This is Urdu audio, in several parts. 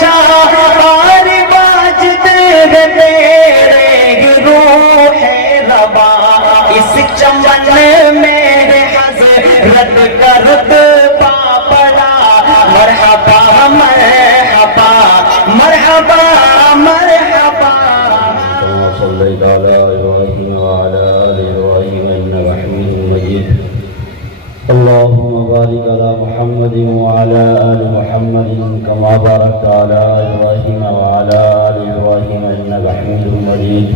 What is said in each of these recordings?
جا اور باجتے ہیں تیرے روح ربا اس چمن میں حضرت کا رتبہ پڑا مرحبا مرحبا مرحبا مرحبا صليت على إبراهيم وعلى آل إبراهيم إنك حميد مجيد اللهم بارك على محمد وعلى آل محمد كما باركت على إبراهيم وعلى آل إبراهيم إنك حميد مجيد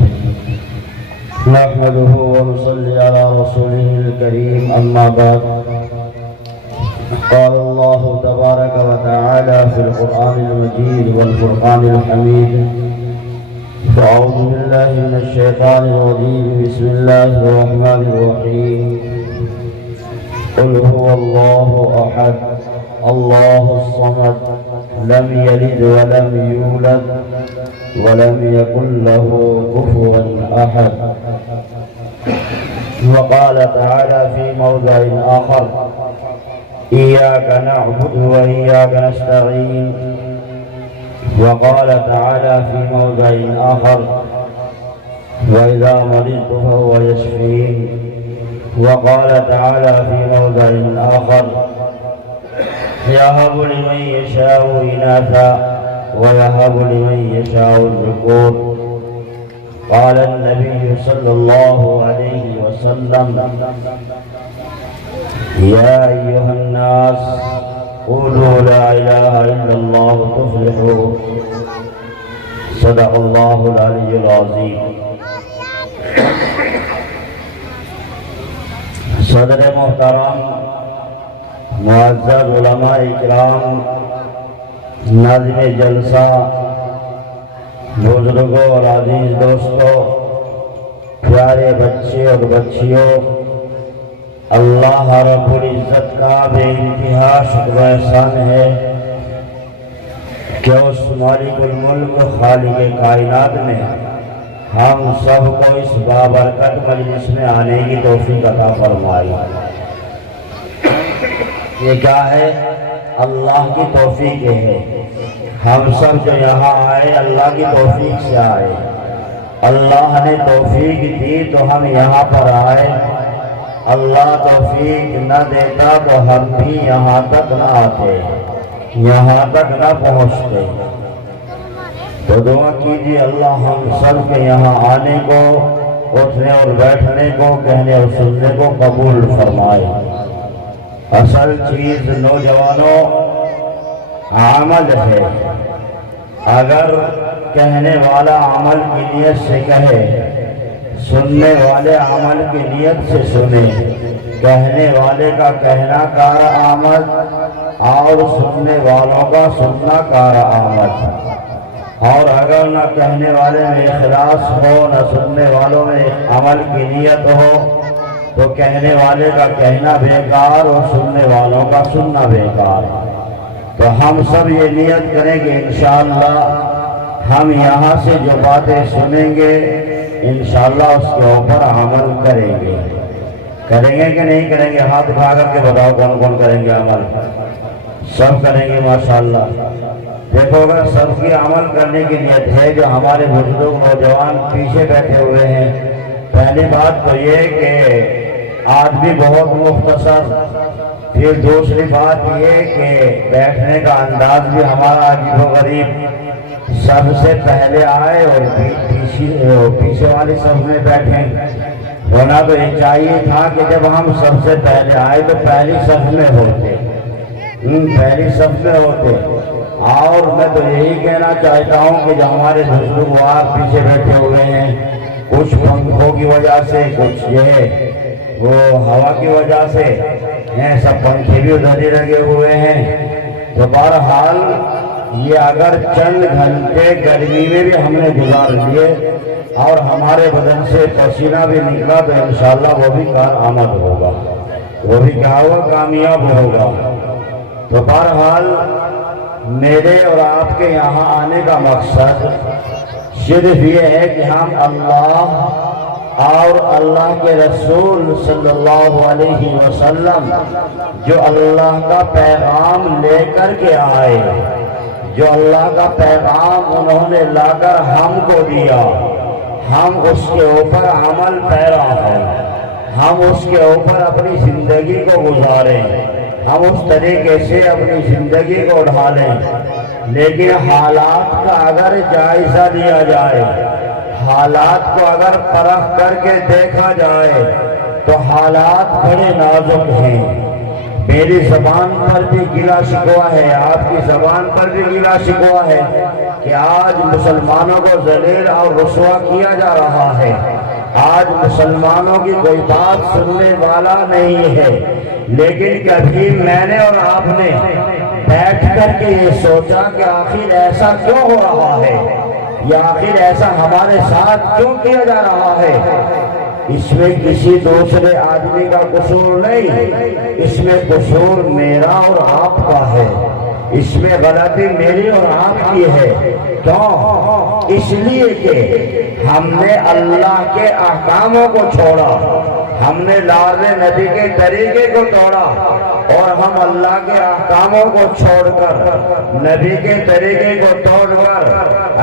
نحمده ونصلي على رسوله الكريم أما بعد قال الله تبارك وتعالى في القرآن المجيد والفرقان الحميد فأعوذ بالله من الشيطان الرجيم بسم الله الرحمن الرحيم قل هو الله أحد الله الصمد لم يلد ولم يولد ولم يكن له كفوا أحد وقال تعالى في موضع آخر إياك نعبد وإياك نستعين وقال تعالى في موضع آخر وإذا مرضت فهو يشفين وقال تعالى في موضع آخر يهب لمن يشاء إناثا ويهب لمن يشاء الذكور قال النبي صلى الله عليه وسلم يا أيها الناس قولوا لا إله إلا الله تفلحوا صدق الله العلي العظيم صدر محترم معزز علماء اکرام ناظم جلسہ بزرگوں اور عزیز دوستوں پیارے بچے اور بچیوں اللہ رب العزت کا بے انتہا شکر و احسان ہے کہ اس مالک الملک خالق کائنات نے ہم سب کو اس بابرکت مجلس میں آنے کی توفیق عطا فرمائی۔ یہ کیا ہے؟ اللہ کی توفیق ہے۔ ہم سب جو یہاں آئے اللہ کی توفیق سے آئے۔ اللہ نے توفیق دی تو ہم یہاں پر آئے۔ اللہ توفیق نہ دیتا تو ہم بھی یہاں تک نہ آتے، یہاں تک نہ پہنچتے۔ تو دعا کیجیے اللہ ہم سب کے یہاں آنے کو، اٹھنے اور بیٹھنے کو، کہنے اور سننے کو قبول فرمائے۔ اصل چیز نوجوانوں عمل ہے۔ اگر کہنے والا عمل کی نیت سے کہے، سننے والے عمل کی نیت سے سنے، کہنے والے کا کہنا کار آمد اور سننے والوں کا سننا کار آمد۔ اور اگر نہ کہنے والے میں اخلاص ہو، نہ سننے والوں میں عمل کی نیت ہو، تو کہنے والے کا کہنا بیکار اور سننے والوں کا سننا بیکار۔ تو ہم سب یہ نیت کریں گے انشاءاللہ ہم یہاں سے جو باتیں سنیں گے انشاءاللہ اس کے اوپر عمل کریں گے۔ کریں گے کہ نہیں کریں گے؟ ہاتھ اٹھا کر کے بتاؤ کون کون کریں گے عمل؟ سب کریں گے ماشاءاللہ۔ دیکھو اگر سب کی عمل کرنے کی نیت ہے، جو ہمارے بزرگ نوجوان پیچھے بیٹھے ہوئے ہیں، پہلی بات تو یہ کہ آدمی بہت مختصر، پھر دوسری بات یہ کہ بیٹھنے کا انداز بھی ہمارا عجیب و غریب، سب سے پہلے آئے اور پیچھے والی سب میں بیٹھیں۔ ہونا تو یہ چاہیے تھا کہ جب ہم سب سے پہلے آئے تو پہلی صف میں ہوتے، پہلی صف میں ہوتے۔ اور میں تو یہی کہنا چاہتا ہوں کہ جو ہمارے بزرگوار پیچھے بیٹھے ہوئے ہیں، کچھ پنکھوں کی وجہ سے، کچھ یہ وہ ہوا کی وجہ سے ہیں، سب پنکھے بھی ادھر ہی لگے ہوئے ہیں۔ تو بہرحال یہ اگر چند گھنٹے گرمی میں بھی ہم نے گزار لیے اور ہمارے بدن سے پسینہ بھی نکلا تو انشاءاللہ وہ بھی کارآمد ہوگا، وہ بھی کیا ہوگا؟ کامیاب ہوگا۔ تو بہرحال میرے اور آپ کے یہاں آنے کا مقصد صرف یہ ہے کہ ہم اللہ اور اللہ کے رسول صلی اللہ علیہ وسلم جو اللہ کا پیغام لے کر کے آئے، جو اللہ کا پیغام انہوں نے لا کر ہم کو دیا، ہم اس کے اوپر عمل پیرا ہیں، ہم اس کے اوپر اپنی زندگی کو گزاریں، ہم اس طریقے سے اپنی زندگی کو ڈھالیں۔ لیکن حالات کا اگر جائزہ لیا جائے، حالات کو اگر پرکھ کر کے دیکھا جائے تو حالات بڑے نازک ہیں۔ میری زبان پر بھی گلا شکوہ ہے، آپ کی زبان پر بھی گلا شکوہ ہے کہ آج مسلمانوں کو ذلیل اور رسوا کیا جا رہا ہے، آج مسلمانوں کی کوئی بات سننے والا نہیں ہے۔ لیکن کبھی میں نے اور آپ نے بیٹھ کر کے یہ سوچا کہ آخر ایسا کیوں ہو رہا ہے، یا آخر ایسا ہمارے ساتھ کیوں کیا جا رہا ہے؟ اس میں کسی دوسرے آدمی کا قصور نہیں، اس میں قصور میرا اور آپ کا ہے، اس میں غلطی میری اور آپ کی ہے۔ کیوں؟ اس لیے کہ ہم نے اللہ کے احکاموں کو چھوڑا، ہم نے لال نبی کے طریقے کو توڑا، اور ہم اللہ کے احکاموں کو چھوڑ کر نبی کے طریقے کو توڑ کر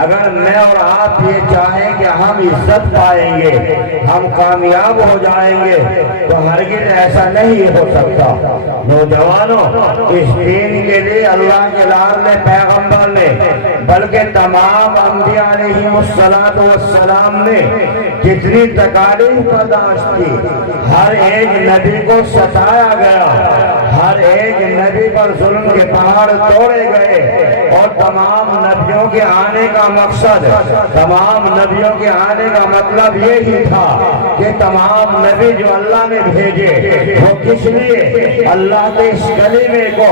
اگر میں اور آپ یہ چاہیں کہ ہم عزت پائیں گے، ہم کامیاب ہو جائیں گے، تو ہرگز ایسا نہیں ہو سکتا۔ نوجوانوں، اس دین کے لیے اللہ کے لال نے، پیغمبر نے، بلکہ تمام انبیاء علیہ السلام نے جتنی تکالیف برداشت کی، ہر ایک نبی کو ستایا گیا، ہر ایک نبی پر ظلم کے پہاڑ توڑے گئے، اور تمام نبیوں کے آنے کا مقصد، تمام نبیوں کے آنے کا مطلب یہی تھا کہ تمام نبی جو اللہ نے بھیجے وہ کس لیے؟ اللہ کے اس کلمے کو،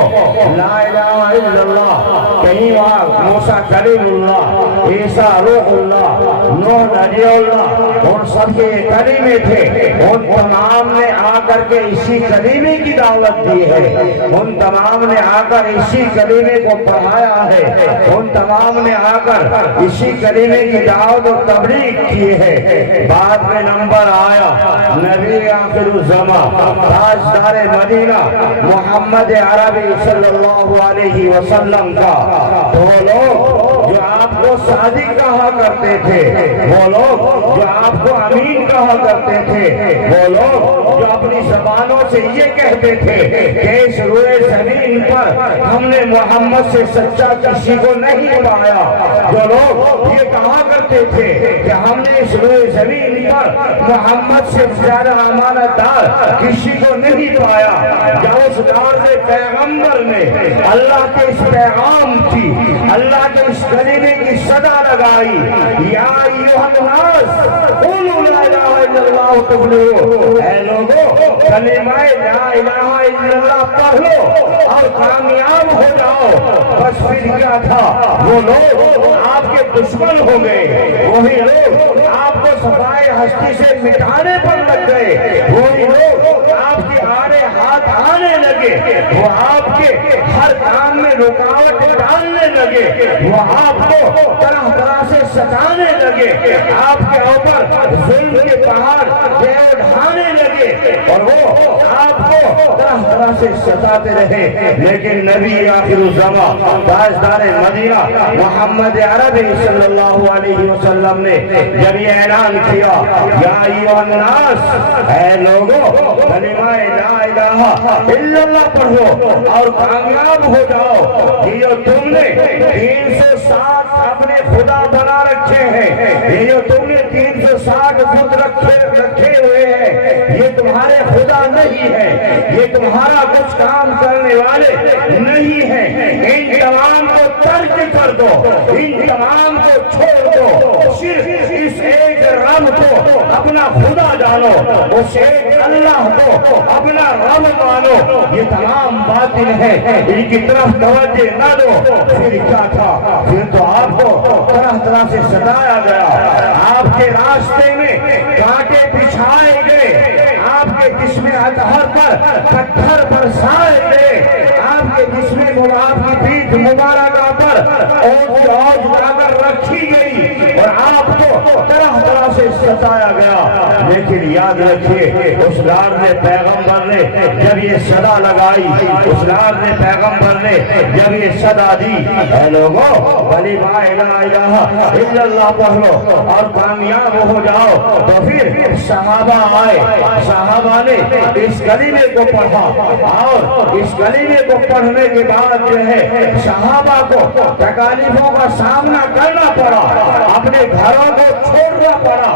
لا الہ الا اللہ، کہیں وہاں موسیٰ کلیم اللہ، عیسیٰ روح اللہ، نوح نبی اللہ، ان سب کے کلمے تھے، ان تمام نے آ کر کے اسی کلمے کی دعوت دی ہے، ان تمام نے آ کر اسی کلمے کو پڑھایا ہے، ان تمام نے آ کر اسی کلمے کی دعوت و تبلیغ کی ہے۔ بعد میں نمبر آیا نبی آخر الزمان، تاجدار مدینہ محمد عربی صلی اللہ علیہ وسلم کا، تو وہ لوگ جو آپ کو صادق کہا کرتے تھے، وہ لوگ جو آپ کو امین کہا کرتے تھے، وہ لوگ جو اپنی زبانوں سے یہ کہتے تھے کہ اس روئے زمین پر ہم نے محمد سے سچا کسی کو نہیں پایا، جو لوگ یہ کہا کرتے تھے کہ ہم نے اس روئے زمین پر محمد سے زیادہ امانت دار کسی کو نہیں پایا، جب اس دور سے پیغمبر نے اللہ کے اس پیغام کی، اللہ کے اس کلمے کی صدا لگائی، یا ایھا الناس قولوا لا الہ الا اللہ تفلحوا، اے لوگوں کلمہ لا الہ الا اللہ پڑھ لو اور کامیاب ہو جاؤ۔ بس پھر کیا تھا؟ وہ لوگ آپ کے دشمن ہو گئے، وہی لوگ آپ کو صفائے ہستی سے مٹانے پر لگ گئے، وہی لوگ آپ کے آڑے ہاتھ آنے لگے، وہ آپ کے ہر کام میں رکاوٹ ڈالنے لگے، وہ آپ کو طرح طرح سے ستانے لگے، آپ کے اوپر ظلم کے پہاڑ اٹھانے لگے، اور وہ آپ کو طرح طرح سے ستاتے رہے۔ لیکن نبی آخر الزمان، تاجدار مدینہ محمد عربی صلی اللہ علیہ وسلم نے جب یہ اعلان کیا، یا ایھا الناس، اے لوگوں کلمہ لا الہ الا اللہ پڑھو اور کامیاب ہو جاؤ۔ یہ جو تم نے 360 اپنے خدا بنا رکھے ہیں، یہ جو تم نے 360 بت رکھے ہوئے ہیں، یہ تمہارے خدا نہیں ہے، یہ تمہارا کچھ کام کرنے والے نہیں ہیں، ان تمام کو ترک کر دو، ان تمام کو چھوڑ دو، صرف اس ایک رب کو اپنا خدا جانو، اس ایک اللہ کو اپنا رب مانو۔ یہ تمام باطل ہے، ان کی طرف توجہ نہ دو۔ پھر کیا تھا؟ پھر تو آپ کو طرح طرح سے ستایا گیا، آپ کے راستے میں کانٹے بچھائے گئے، آپ کے جسم اطہر پر پتھر برسائے گئے، آپ کے جسم آپ کی پیٹھ مبارکہ پر اوج لا کر رکھی گئی، اور آپ کو طرح طرح سے ستایا گیا، لیکن یاد رکھیے اس لارنے پیغمبر نے جب یہ صدا لگائی، اس لارنے پیغمبر نے جب یہ صدا دی، اے لوگوں کلمہ لا الہ الا اللہ پڑھ لو اور کامیاب ہو جاؤ، تو پھر صحابہ آئے، صحابہ نے اس کلمے کو پڑھا، اور اس کلمے کو پڑھنے کے بعد جو ہے صحابہ کو تکالیفوں کا سامنا کرنا پڑا، اپنے گھروں کو چھوڑنا پڑا،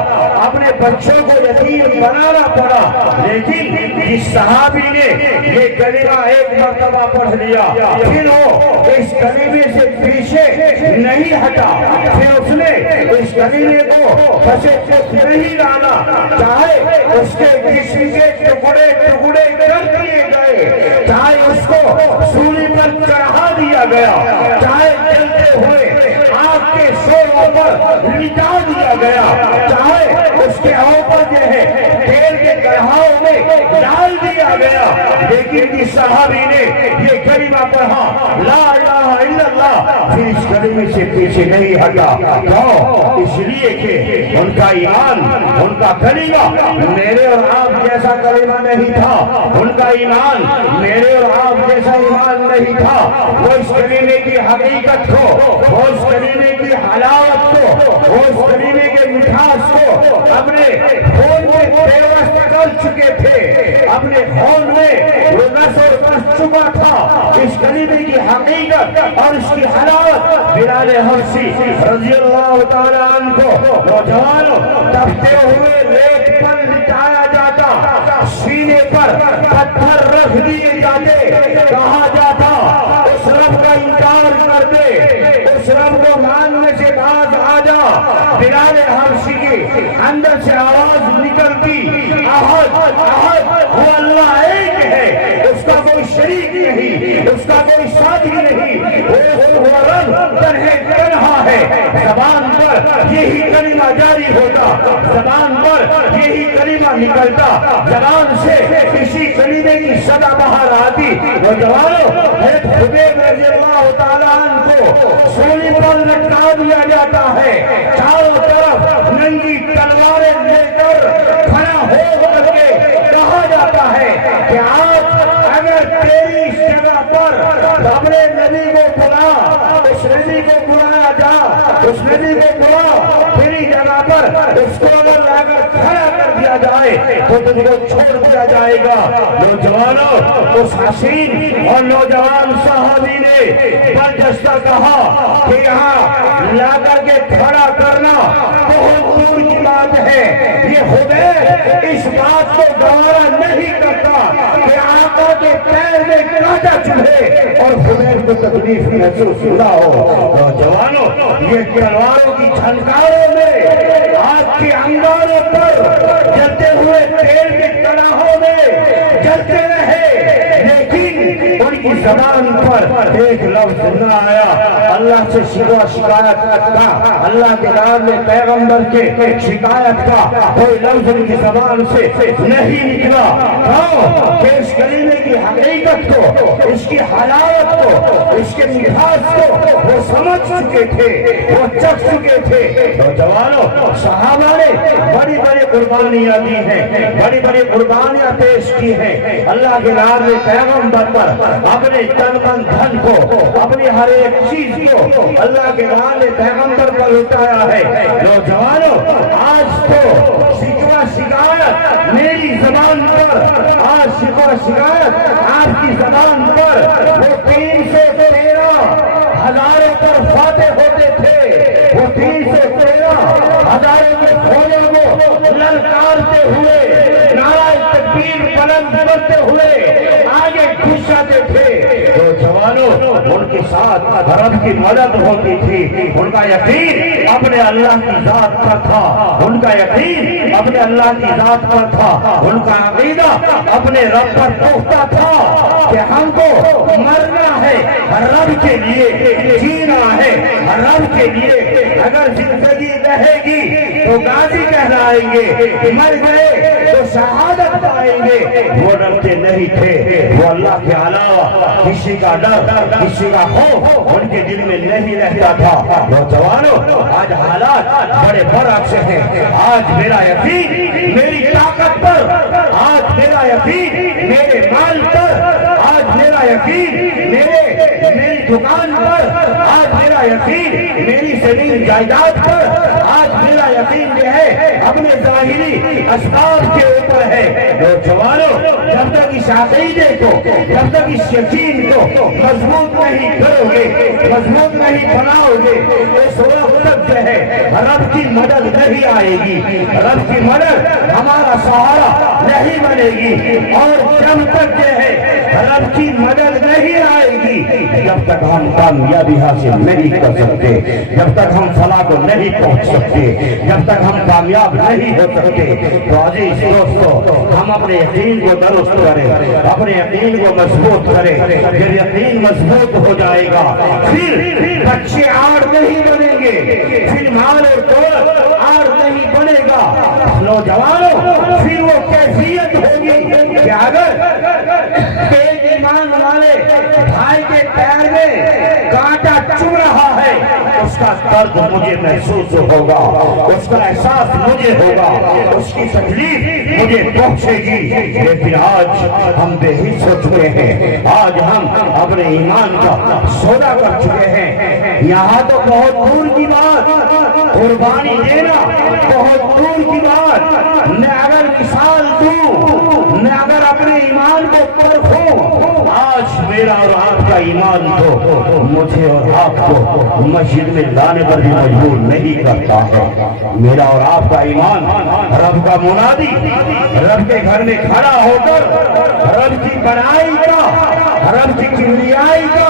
اپنے بچوں کو یتیم بنانا پڑا، لیکن اس صحابی نے یہ کلمہ ایک مرتبہ پڑھ لیا، پھر وہ اس کلمے سے پیچھے نہیں ہٹا، پھر اس نے اس کلمے کو پھنسے نہیں ڈالا، چاہے اس کے جسم کے ٹکڑے ٹکڑے کر دیے گئے، چاہے اس کو سولی پر چڑھا دیا گیا، چاہے جلتے ہوئے آگ کے شعلوں پر لٹا دیا گیا، چاہے اس کے اوپر جو ہے تیل کے کڑھاؤں میں ڈال دیا گیا، لیکن اس صحابی نے یہ کلمہ پڑھا لا الہ الا اللہ، پھر اس کلمے سے پیچھے نہیں ہٹا، کیوں؟ اس لیے کہ ان کا ایمان، ان کا کلمہ میرے اور آپ جیسا کلمہ نہیں تھا، ان کا ایمان میرے اور آپ جیسا ایمان نہیں تھا، وہ اس کلمے کی حقیقت کو، وہ اس کلمے کی حلاوت کو، وہ اس کلمے کے مٹھاس کو اپنے خون میں پیوست کر چکے تھے، اپنے خون میں وہ نثر بس چکا تھا، اس کلمے کی حقیقت اور اس کی حلاوت بلال حبشی رضی اللہ تعالیٰ عنہ کو نوجوانوں تپتے ہوئے لیٹ پر لٹایا جاتا، سینے پر پتھر رکھ دیے جاتے، کہا جاتا اس رب کا انکار کر دے، اس رب کو ماننے سے باز آ جا، بلال حبشی کی اندر سے آواز نکلتی احد احد وہ اللہ ایک ہے، اس کا کوئی شریک نہیں، اس کا کوئی ساتھی نہیں، وہ رب تنہا ہے، زبان پر یہی کلمہ جاری ہوتا، زبان پر یہی کلمہ نکلتا، زبان سے کسی کلمے کی صدا باہر آتی، وہ جوانوں حضرت خبیب رضی اللہ تعالیٰ عنہ کو سولی پر لٹکا دیا جاتا ہے، چاروں طرف ننگی تلواریں لے کر کھڑا ہو کر کے کہا جاتا ہے کہ آج اگر تیری اس جگہ پر اپنے نبی کو بلا، اس نبی کو بلایا جا، اس نبی کو بلا، تیری جگہ پر اس کو اگر کھڑا کر دیا جائے تو تجھ کو چھوڑ دیا جائے گا۔ نوجوانوں اس حسین اور نوجوان صحابی نے برجستہ کہا کہ یہاں لا کر کے کھڑا کرنا بہت دور کی بات ہے، یہ خبیب اس بات کو گوارا نہیں کرتا کہ آقا کے پیر میں کانٹا چبھے اور خبیب کو تکلیف محسوس نہ ہو۔ نوجوانوں یہ تلواروں کی چھنکاروں میں، آگ کے انگاروں پر جلتے ہوئے تیل کے کڑاہوں میں جلتے رہے، لیکن ان کی زبان پر ایک لفظ نہ آیا، اللہ سے شکوہ شکایت کا، اللہ کے نام میں پیغمبر کے شکایت کا کوئی لفظ ان کی زبان سے نہیں نکلا، کہ اس کلمے کی حقیقت کو، اس کی حلاوت کو، اس کے مٹھاس کو وہ سمجھ چکے تھے، وہ چکھ چکے تھے۔ نوجوانوں صحابہ نے بڑی بڑی قربانیاں دی ہیں، بڑی بڑی قربانیاں پیش کی ہیں، اللہ کے نام میں پیغمبر پر اپنے تن من دھن کو، اپنی ہر ایک چیز کو اللہ کے نام میں پیغمبر پر لٹایا ہے۔ نوجوانوں آج تو شکوہ شکایت میری زبان پر، آج شکوہ شکایت آپ کی زبان پر، وہ 313 ہزاروں پر فاتح ہوتے تھے، وہ 313 ہزاروں کے فوجوں کو للکارتے ہوئے، نعرہ تکبیر بلند کرتے ہوئے آگے گھس جاتے تھے۔ نوجوانوں ان کے ساتھ رب کی مدد ہوتی تھی، ان کا یقین اپنے اللہ کی ذات پر تھا، ان کا یقین اپنے اللہ کی ذات پر تھا، ان کا عقیدہ اپنے رب پر پختہ تھا، کہ ہم کو مرنا ہے رب کے لیے، جینا ہے رب کے لیے۔ اگر زندگی رہے گی تو غازی کہلائیں گے، مر گئے تو شہادت پائیں گے۔ وہ ڈرتے نہیں تھے، وہ اللہ کے علاوہ کسی کا ڈر، کسی کا خوف ان کے دل میں نہیں رہتا تھا۔ نوجوانوں، آج حالات بڑے برعکس ہیں۔ آج میرا یقین میری طاقت پر، آج میرا یقین میرے مال پر، آج میرا یقین میری دکان پر، آج میرا یقین میری زمین جائیداد پر، آج میرا یقین جو ہے اپنے ظاہری اسباب کے اوپر ہے۔ نوجوانوں، جب تک اس عقیدے کو، جب تک اس یقین کو مضبوط نہیں کرو گے، مضبوط نہیں بناؤ گے، اس وقت تک جو ہے رب کی مدد نہیں آئے گی، رب کی مدد ہمارا سہارا نہیں بنے گی۔ اور جب تک جو ہے رب کی مدد نہیں آئے گی، جب تک ہم کامیابی حاصل نہیں کر سکتے، جب تک ہم فلاح کو نہیں پہنچ سکتے، جب تک ہم کامیاب نہیں ہو سکتے۔ تو عزیز دوستو، ہم اپنے یقین کو درست کریں، اپنے یقین کو مضبوط کریں۔ جب یقین مضبوط ہو جائے گا، پھر بچے آڑ نہیں بنیں گے، پھر مال اور دولت آڑ نہیں بنے گا۔ نوجوانوں، پھر وہ کیفیت ہوگی کہ اگر ایک ایمان والے بھائی کے پیر میں کانٹا چبھ رہا ہے، اس کا درد مجھے محسوس ہوگا، اس کا احساس مجھے ہوگا، اس کی تکلیف مجھے پہنچے گی۔ لیکن آج ہم بے حس ہو چکے ہیں، آج ہم اپنے ایمان کا سودا کر چکے ہیں۔ یہاں تو بہت دور کی بات، قربانی دینا بہت دور کی بات۔ میں اگر مثال دوں، میں اگر اپنے ایمان کو پرکھوں، آج میرا اور آپ کا ایمان تو مجھے اور آپ کو مسجد میں لانے پر بھی مجبور نہیں کرتا ہے۔ میرا اور آپ کا ایمان رب کا منادی، رب کے گھر میں کھڑا ہو کر رب کی بڑائی کا، رب کی کبریائی کا،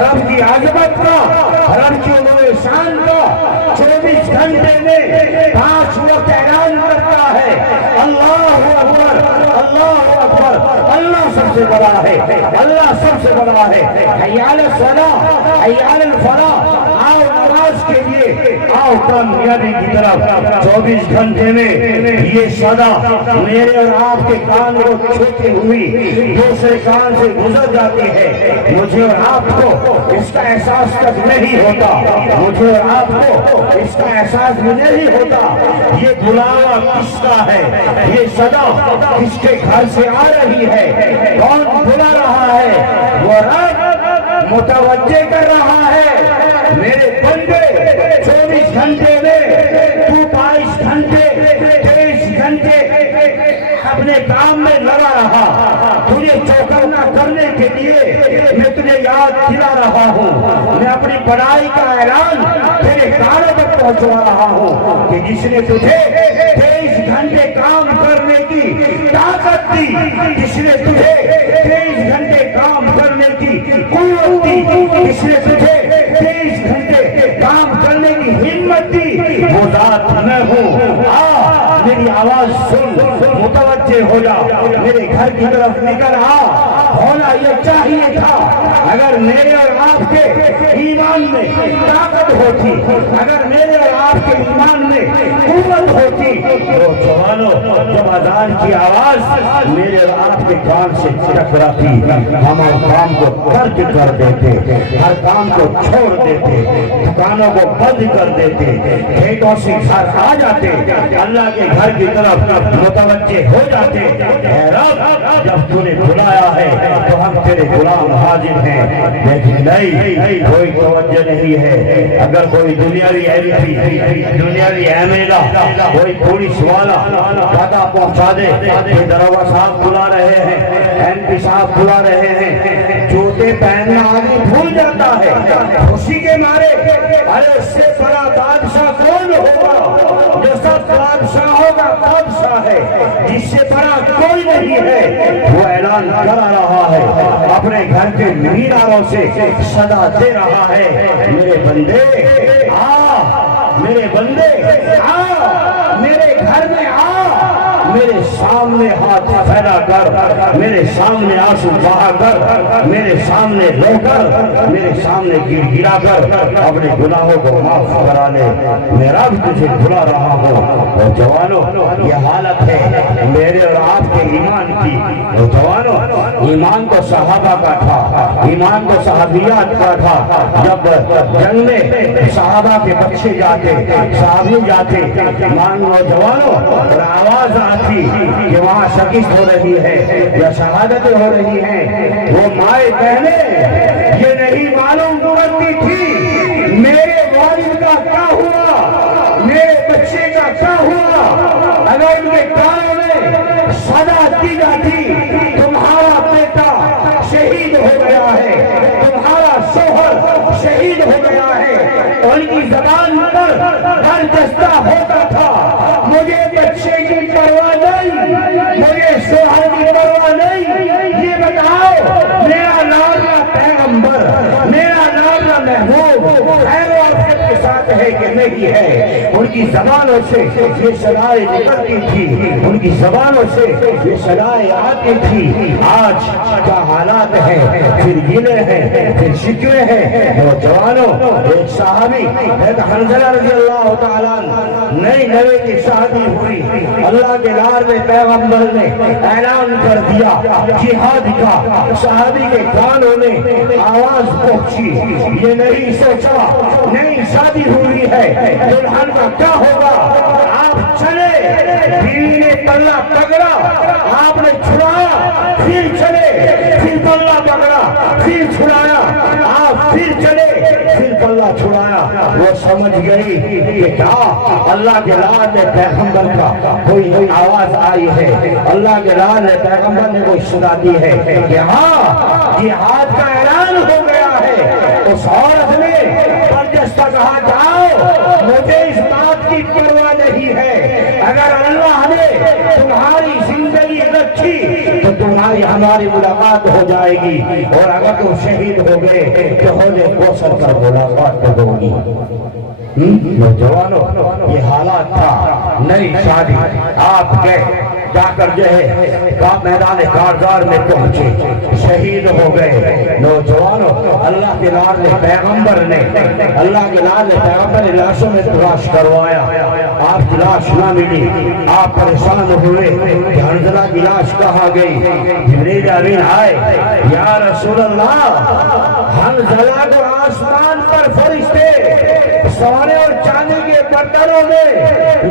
رب کی عظمت کا، رب کی علو شان کا 24 گھنٹے میں 5 وقت اعلان کرتا ہے، اللہ اکبر، اللہ اکبر، اللہ سب سے بڑا ہے، اللہ سب سے بڑا ہے۔ حی علی الصلاۃ، حی علی الفلاح، آؤ نماز کے لیے، آؤ کامیابی کی طرف۔ 24 گھنٹے میں یہ صدا میرے اور آپ کے کان کو چھوتی ہوئی دوسرے کان سے گزر جاتی ہے، مجھے اور آپ کو اس کا احساس تک نہیں ہوتا، مجھے اور آپ کو اس کا احساس بھی نہیں ہوتا۔ یہ بلاوا کس کا ہے؟ یہ صدا کس کے گھر سے آ رہی ہے؟ کون بلا رہا ہے؟ وہ رب متوجہ کر رہا ہے، میرے بندے 24 گھنٹے میں تو 22 گھنٹے 23 گھنٹے اپنے کام میں لگا رہا، تجھے چوکنا کرنے کے لیے میں تجھے یاد دلا رہا ہوں، میں اپنی بڑائی کا اعلان تیرے کانوں تک پہنچوا رہا ہوں کہ جس نے تجھے 23 گھنٹے کام کرنے کی طاقت دی، جس نے تجھے 23 گھنٹے کام کرنے کی قوت دی، جس نے تجھے 23 گھنٹے کام کرنے کی ہمت دی، وہ ذات میں ہوں۔ میری آواز سن، متوجہ ہو جا، میرے گھر کی طرف نکل آ۔ ہونا یہ چاہیے تھا، اگر میرے اور آپ کے ایمان میں طاقت ہوتی، اگر میرے اور آپ کے ایمان میں قوت ہوتی، تو جوانوں، جب اذان کی آواز میرے اور آپ کے کان سے ٹکراتی، ہم اور کام کو ترک کر دیتے، ہر کام کو چھوڑ دیتے، دکانوں کو بند کر دیتے، کھیتوں سے گھر آ جاتے، اللہ کے گھر کی طرف متوجہ ہو جاتے۔ اے رب، جب تو نے بلایا ہے تو ہم تیرے غلام حاضر ہیں، لیکن نہیں، کوئی توجہ نہیں ہے۔ اگر کوئی دنیاوی ایمپی، دنیاوی ایمیلا، کوئی پولیس والا پتہ پہنچا دے کہ دروازہ صاحب بلا رہے ہیں، ایم پی صاحب بلا رہے ہیں، جوتے پہننا آدمی بھول جاتا ہے خوشی کے مارے۔ ارے اس سے بڑا بادشاہ کون ہوگا؟ جو سب بادشاہوں کا بادشاہ ہے، جس سے بڑا کوئی نہیں ہے۔ وہ اعلان کر رہا ہے، اپنے گھر کے میناروں سے صدا دے رہا ہے، میرے بندے آ، میرے بندے آ، میرے گھر میں آ، میرے سامنے ہاتھ پھیلا کر، میرے سامنے آنسو بہا کر، میرے سامنے رو کر، میرے سامنے گر گرا کر اپنے گناہوں کو معاف کرا لے، میں رب تجھے بلا رہا ہوں۔ اور جوانوں، یہ حالت ہے میرے اور آپ کے ایمان کی۔ اور جوانوں، ایمان تو صحابہ کا تھا، ایمان تو صحابیات کا تھا۔ جب جنگ میں صحابہ کے بچے جاتے، صحابی جاتے، ایمان نوجوانوں اور آواز آتی کہ وہاں شکست ہو رہی ہے یا شہادتیں ہو رہی ہیں، وہ مائیں بہنیں یہ نہیں معلوم کرتی تھی میرے والد کا کیا ہوا، میرے بچے کا کیا ہوا۔ اگر ان کے کانوں میں صدا دی جاتی تمہارا بیٹا شہید ہو گیا ہے، تمہارا شوہر شہید ہو گیا ہے، ان کی زبان پر برجستہ ہوتا تھا مجھے بچے کی پرواہ نہیں، مجھے شوہر کی پرواہ نہیں، یہ بتاؤ میرا نام پیغمبر، میرا نام محبوب خیر و عافیت کے ساتھ ہے کہ نہیں ہے۔ ان کی زبانوں سے یہ صدائیں نکلتی تھی، ان کی زبانوں سے یہ صدائیں آتی تھی۔ آج کیا حالات ہیں، پھر گلے ہیں، پھر شکوے ہیں۔ نوجوانوں، ایک صحابی حضرت حنظلہ رضی اللہ تعالیٰ نئی نوے کی شادی ہوئی، اللہ کے لار میں پیغمبر نے اعلان کر دیا جہاد کا۔ صحابی کے کانوں میں آواز پہنچی، یہ نہیں سوچا نئی شادی ہوئی ہے دلہن کا کیا ہوگا، آپ چلے، بیوی نے پلہ پکڑا، آپ نے چھڑایا، پھر چلے، پھر پلہ پکڑا، پھر چھڑایا، آپ پھر چلے، پھر پلہ چھڑایا۔ وہ سمجھ گئی کہ کیا اللہ کے لال پیغمبر کا کوئی آواز آئی ہے، اللہ کے لال پیغمبر نے کوئی صدا دی ہے کہ ہاں جہاد کا اعلان ہو گیا ہے۔ اس عورت نے برجستہ کہا جاؤ، مجھے اس بات کی پرواہ نہیں ہے، اگر اللہ نے تمہاری زندگی رکھی تو تمہاری ہماری ملاقات ہو جائے گی، اور اگر تم شہید ہو گئے تو ہونے کوثر پر ملاقات ہوگی۔ نوجوانوں، یہ حالات تھا، نئی شادی، آپ گئے، جا کر جو ہے میدان کارزار میں پہنچے، شہید ہو گئے۔ نوجوانوں، اللہ کے لال پیغمبر نے لاشوں میں تلاش کروایا، آپ کی لاش نہ ملی، آپ پریشان ہوئے کہ حنظلہ کی لاش کہاں گئی۔ جبریل امین آئے، یا رسول اللہ، حنظلہ کو آسمان پر فرشتے سونے اور چاندی کے برتنوں میں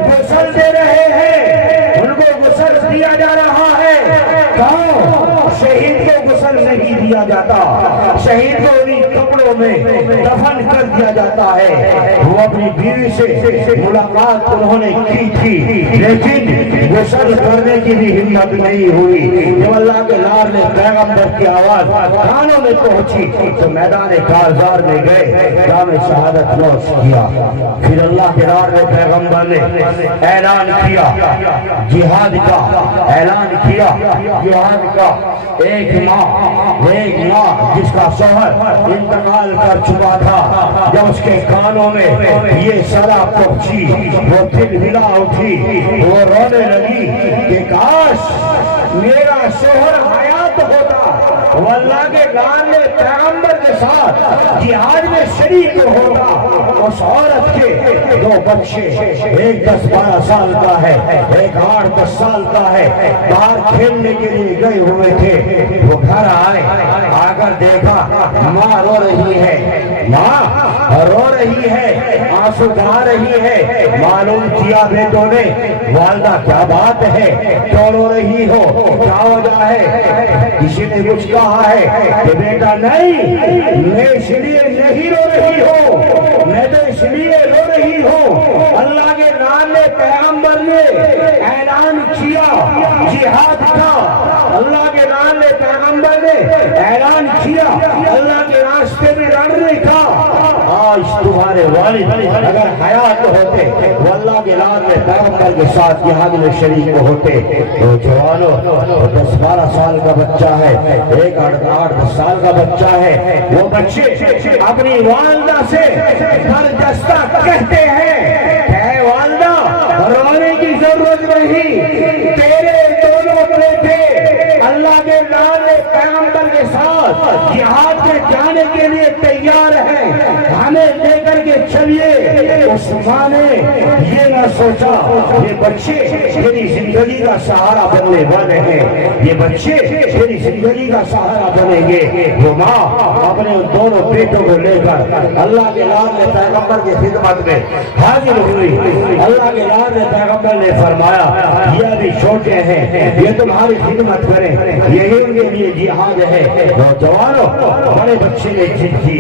غسل دے رہے ہیں، ان کو غسل دیا جا رہا ہے۔ کہاں شہید کو غسل نہیں دیا جاتا، شہید کو انہی کپڑوں میں دفن کر دیا جاتا ہے۔ وہ اپنی بیوی سے ملاقات انہوں نے کی تھی، لیکن غسل کرنے کی بھی ہمت نہیں ہوئی۔ جب اللہ کے لال نے پیغمبر کی آواز کانوں میں پہنچی تو میدان کارزار میں گئے، جام شہادت نوش کیا۔ پھر اللہ کے لال نے پیغمبر نے اعلان کیا جہاد کا، اعلان کیا جہاد کا۔ ایک ماں جس کا شوہر انتقال کر چکا تھا، جب اس کے کانوں میں یہ صدا پہنچی وہ دل ہلا اٹھی، وہ رونے لگی کہ کاش میرا شوہر حیات ہوتا، وہ اللہ کے لال نے پیغمبر کے ساتھ جہاد میں شریک ہوگا۔ اس عورت کے دو بچے، ایک 10-12 سال کا ہے، ایک 8-10 سال کا ہے، باہر کھیلنے کے لیے گئے ہوئے تھے۔ وہ گھر آئے، آ کر دیکھا ماں رو رہی ہے، ماں رو رہی ہے، آنسو بہا رہی ہے۔ معلوم کیا بیٹوں نے، والدہ کیا بات ہے، کیوں رو رہی ہو، کیا وجہ ہے؟ کسی نے کچھ کہا ہے کہ بیٹا نہیں، میں اس لیے نہیں رو رہی ہوں، میں تو اس لیے رو رہی ہوں، اللہ کے نام نے پیغمبر نے اعلان کیا جہاد کا، اللہ کے نام نے پیغمبر نے اعلان کیا اللہ کے راستے میں لڑنے کا۔ آج تمہارے والد اگر حیات ہوتے، وہ اللہ کے نام نے پیغمبر کے ساتھ جہاد میں شریک ہوتے۔ تو جوانوں، 10-12 سال کا بچہ ہے، ایک 8-10 سال کا بچہ ہے، وہ بچے اپنی والدہ سے برجستہ کہتے ہیں کہ اے والدہ، رونے کی ضرورت نہیں، کے ساتھ جہاد میں جانے کے لیے تیار ہیں، ہمیں لے کر کے چلیے۔ عثمان نے یہ نہ سوچا یہ بچے تیری زندگی کا سہارا بننے والے ہیں، یہ بچے تیری زندگی کا سہارا بنیں گے۔ وہ ماں اپنے ان دونوں بیٹوں کو لے کر اللہ کے لاڈلے پیغمبر کی خدمت میں حاضر ہوئی۔ اللہ کے لاڈلے پیغمبر نے فرمایا یہ ابھی چھوٹے ہیں، یہ تمہاری خدمت کریں، یہی ان کے لیے جہاد ہے۔ نوجوانوں بڑے بچے نے ضد کی،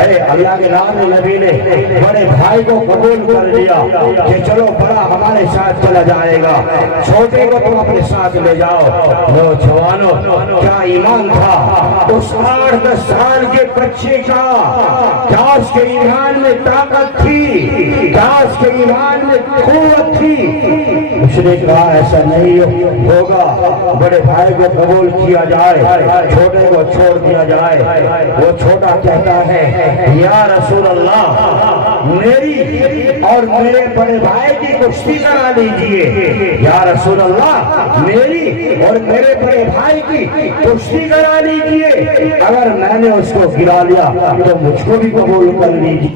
ارے اللہ کے لاڈلے نبی نے بڑے بھائی کو قبول کر لیا کہ چلو بڑا ہمارے ساتھ چلا جائے گا، چھوٹے کو تم اپنے ساتھ لے جاؤ۔ نوجوانوں کیا ایمان تھا اس 8-10 سال کے بچے کا، کیا اس کے ایمان میں طاقت تھی، کیا اس کے ایمان میں قوت تھی۔ اس نے کہا ایسا نہیں ہوگا، بڑے بھائی کو قبول کیا جائے، چھوٹے کو چھوڑ دیا جائے۔ وہ چھوٹا کہتا ہے یا رسول اللہ میری اور میرے بڑے بھائی کی کشتی کرا لیجئے، یا رسول اللہ میری اور میرے بڑے بھائی کی کشتی کرا لیجئے، اگر میں نے اس کو گرا لیا تو مجھ کو بھی قبول کر لیجئے۔